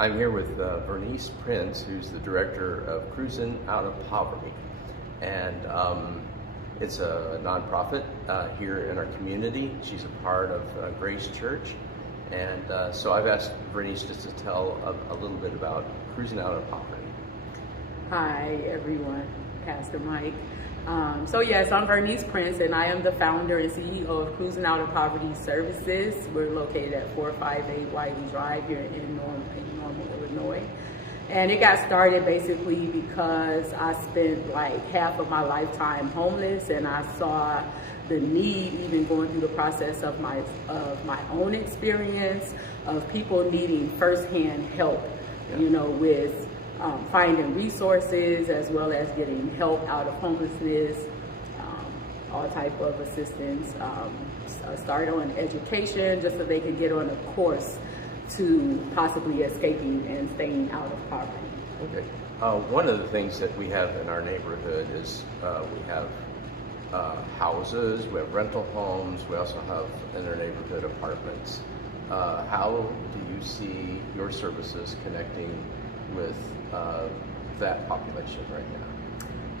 I'm here with Verneice Prince, who's the director of Crusin Outa Poverty. And it's a nonprofit here in our community. She's a part of Grace Church. And so I've asked Verneice just to tell a little bit about Crusin Outa Poverty. Hi, everyone. Pastor Mike. So yes, I'm Verneice Prince, and I am the founder and CEO of Crusin Outa Poverty Services. We're located at 458 Wiley Drive here in Normal, Illinois. And it got started basically because I spent like half of my lifetime homeless, and I saw the need, even going through the process of my own experience, of people needing firsthand help, with finding resources as well as getting help out of homelessness, all type of assistance, start on education just so they could get on a course to possibly escaping and staying out of poverty. Okay. One of the things that we have in our neighborhood is we have houses, we have rental homes, we also have in our neighborhood apartments. How do you see your services connecting with that population right now?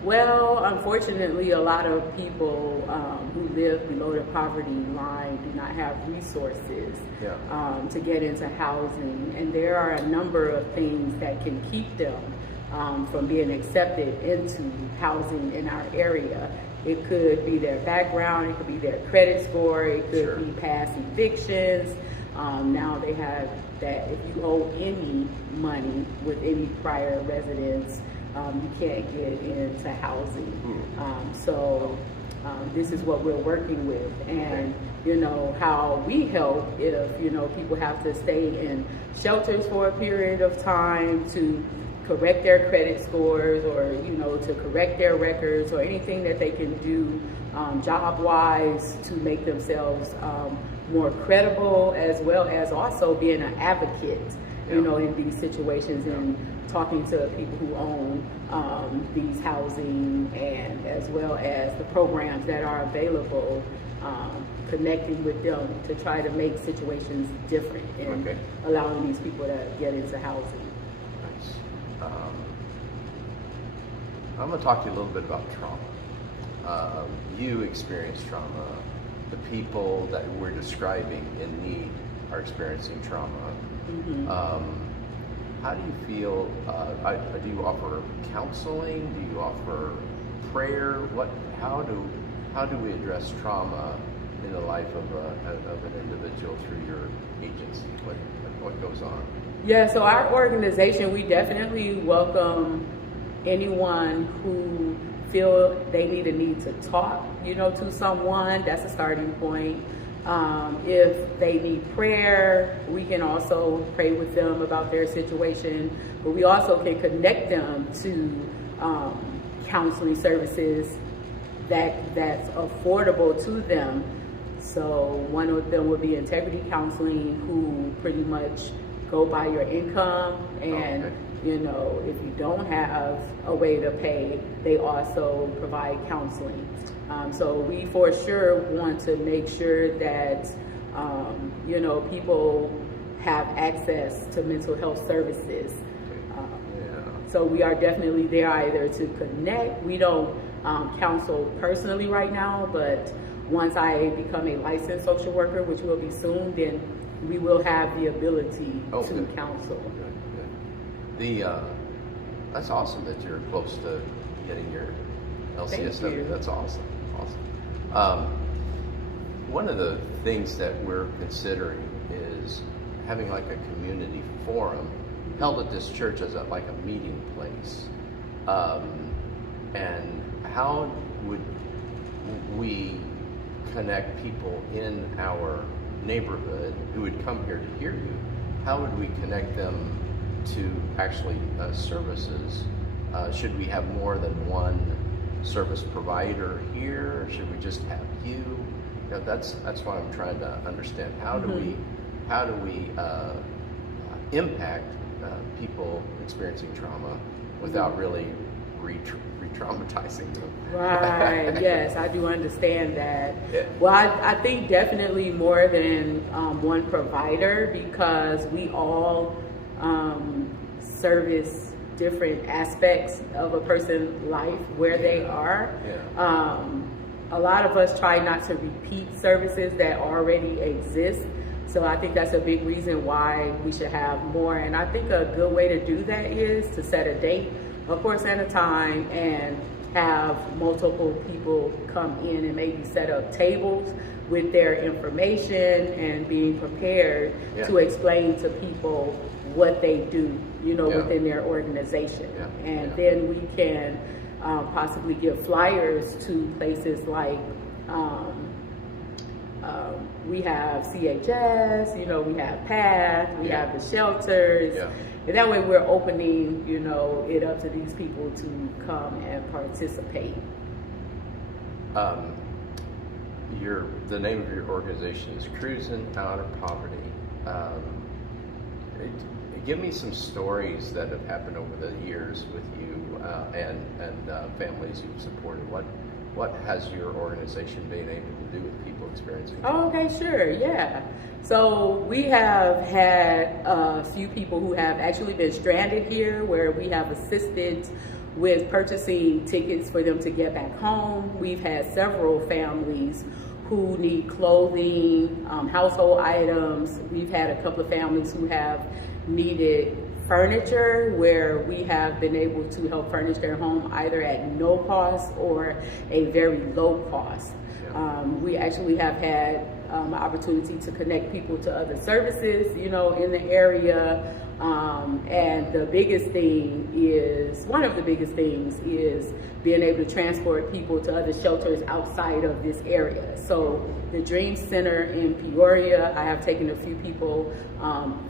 Well, unfortunately, a lot of people who live below the poverty line do not have resources to get into housing. And there are a number of things that can keep them from being accepted into housing in our area. It could be their background, it could be their credit score, it could be past evictions. Now they have that if you owe any money with any prior residence, you can't get into housing. So this is what we're working with, and how we help if people have to stay in shelters for a period of time to correct their credit scores, or to correct their records, or anything that they can do job-wise to make themselves more credible, as well as also being an advocate, in these situations, and talking to people who own these housing, and as well as the programs that are available, connecting with them to try to make situations different and allowing these people to get into housing. Nice. I'm going to talk to you a little bit about trauma. You experienced trauma. The people that we're describing in need are experiencing trauma. How do you feel? Do you offer counseling? Do you offer prayer? How do we address trauma in the life of an individual through your agency? What goes on? Yeah, so our organization, we definitely welcome anyone who feel they need to talk, to someone. That's a starting point. If they need prayer, we can also pray with them about their situation, but we also can connect them to counseling services that's affordable to them. So one of them would be integrity counseling, who pretty much go by your income, and if you don't have a way to pay, they also provide counseling. So we for sure want to make sure that, people have access to mental health services. So we are definitely there either to connect. We don't counsel personally right now, but once I become a licensed social worker, which will be soon, then we will have the ability to counsel. That's awesome that you're close to getting your LCSW. That's awesome. One of the things that we're considering is having like a community forum held at this church as a meeting place. And how would we connect people in our neighborhood who would come here to hear you? How would we connect them to actually services? Should we have more than one service provider here? Or should we just have you? That's what I'm trying to understand. How do we impact people experiencing trauma without really re-traumatizing them? Right. Yes, I do understand that. Yeah. Well, I think definitely more than one provider, because we all service different aspects of a person's life where they are. A lot of us try not to repeat services that already exist. So I think that's a big reason why we should have more. And I think a good way to do that is to set a date, of course, and a time, and have multiple people come in and maybe set up tables with their information and being prepared to explain to people what they do, within their organization. And then we can possibly give flyers to places like we have CHS, we have PATH, we have the shelters. And that way we're opening, it up to these people to come and participate. The name of your organization is Crusin Outa Poverty. Give me some stories that have happened over the years with you and families you've supported. What has your organization been able to do with people experiencing poverty? Okay, sure, yeah. So we have had a few people who have actually been stranded here, where we have assisted with purchasing tickets for them to get back home. We've had several families who need clothing, household items. We've had a couple of families who have needed furniture, where we have been able to help furnish their home either at no cost or a very low cost. We actually have had an opportunity to connect people to other services, in the area. And one of the biggest things is being able to transport people to other shelters outside of this area. So the Dream Center in Peoria, I have taken a few people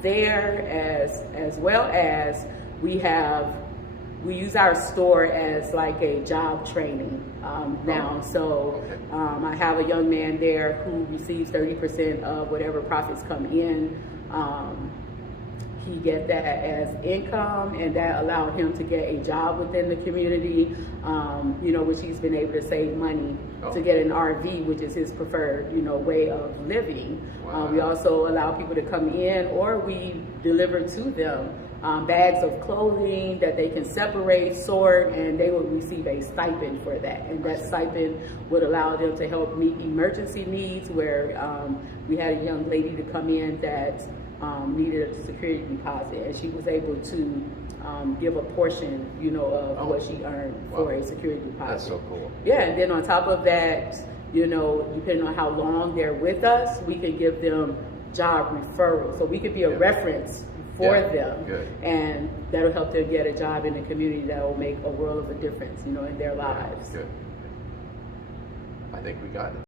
there, as well as we use our store as like a job training now. So I have a young man there who receives 30% of whatever profits come in. He gets that as income, and that allowed him to get a job within the community, which he's been able to save money to get an RV, which is his preferred, way of living. We also allow people to come in, or we deliver to them bags of clothing that they can separate, sort, and they will receive a stipend for that. And that stipend would allow them to help meet emergency needs, where we had a young lady to come in that needed a security deposit, and she was able to give a portion, of what she earned for a security deposit. That's so cool. Yeah, and then on top of that, depending on how long they're with us, we can give them job referrals. So we could be a reference for them. Good. And that'll help them get a job in the community that will make a world of a difference, in their lives. Good. I think we got it.